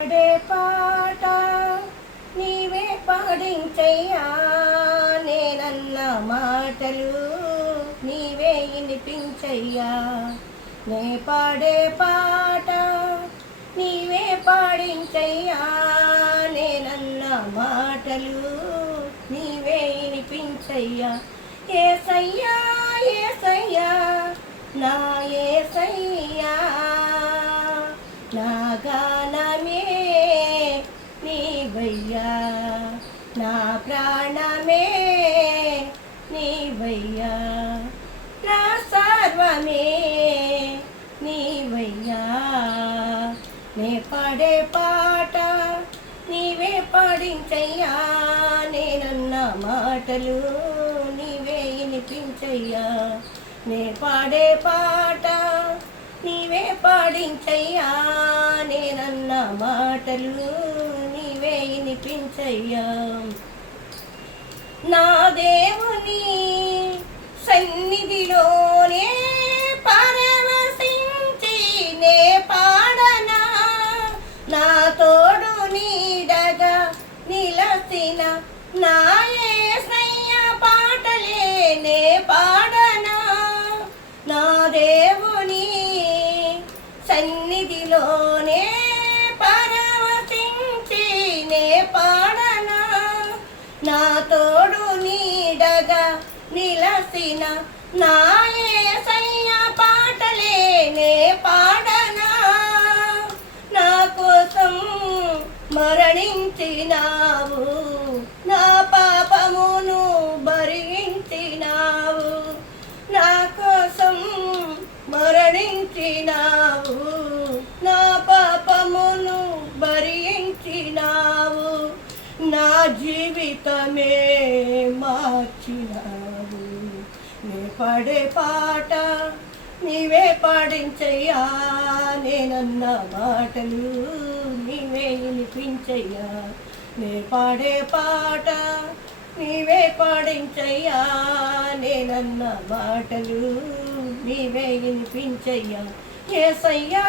పాడే పాట నీవే పాడించయ్యా, నేనన్న మాటలు నీవే వినిపించయ్యా. నే పాడే పాట నీవే పాడించయ్యా, నేనన్న మాటలు నీవే వినిపించయ్యా. యేసయ్యా యేసయ్యా నా యేసయ్యా, నా గానమే నీవయ్యా, నా ప్రాణమే నీవయ్యా, నా సర్వమే నీవయ్యా. నే పాడే పాట నీవే పాడించయ్యా, నేనన్న మాటలు నీవే వినిపించయ్యా. నే పాడే పాట నీవే పాడించయ్యా, నేనన్న మాటలు నీవే వినిపించయ్యా. నా దేవుని సన్నిధిలోనే పరవశించి నే పాడనా, నా తోడు నీడగా నిలసిన నా యేసయ్య పాటలే నే పాడనా. నా దేవుని సన్నిధిలోనే పరవశించి నే పాడనా, నా తోడు నీడగా నిలసిన నా యేసయ్య పాటలే నే పాడనా. నా కోసం మరణించినావు, నా పాపమును భరించినావు, నా కోసం మరణించినావు, నా పాపమును భరించినావు, నా జీవితమే మార్చినావు. నే పాడే పాట నీవే పాడించయ్యా, నేనన్న మాటలు నీవే వినిపించయ్యా. నే పాడే పాట నీవే పాడించయ్యా, నేనన్న మాటలు నీవే వినిపించయ్యా. యేసయ్యా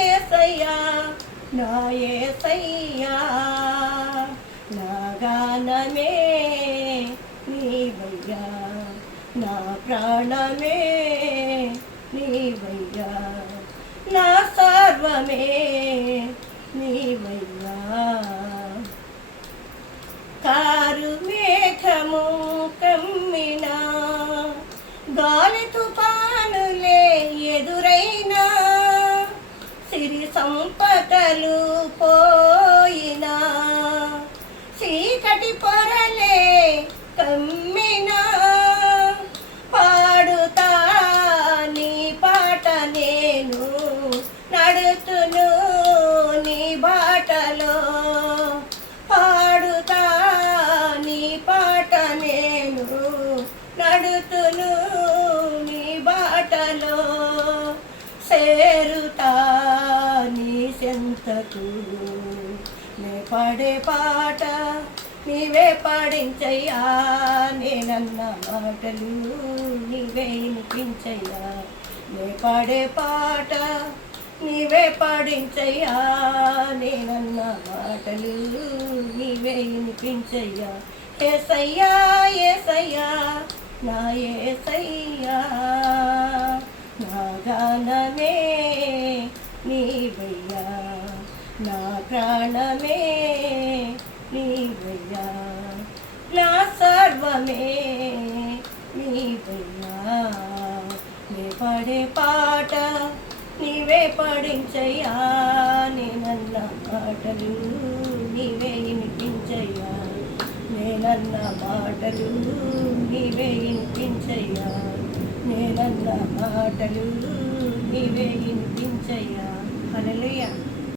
యేసయ్యా నా యేసయ్యా, నా గానమే నీవయ్యా, నా ప్రాణమే నీవయ్యా, నా సర్వమే నీవయ్యా. కారు మేఘము కమ్మినా, గాలి తుఫానులే ఎదురైనా, సిరి సంపదలు పోయినా, చీకటి పొరలే కమ్మినా, పాడుతా నీ పాట నేను నడుతును నీ బాటలో, పాడుతా నీ పాట నేను నడుతును నీ బాటలో, చేరుతా నీ చెంతకు. నే పాడే పాట నీవే పాడించయ్యా, నేనన్న మాటలు నీవే వినిపించయ్యా. నే పాడే పాట నీవే పాడించయ్యా, నేనన్న మాటలు నీవే వినిపించయ్యా. యేసయ్యా యేసయ్యా నా యేసయ్యా, నా గానమే నీవయ్యా, నా ప్రాణమే నీవయ్యా, నా సర్వమే నీవయ్యా. నే పాడే పాట నీవే పాడించయ్యా, నేనన్న మాటలు నీవే వినిపించయ్యా. నేనన్న మాటలు నీవే వినిపించయ్యా, నేనన్న మాటలు నీవే వినిపించయ్యా. హల్లెలూయా.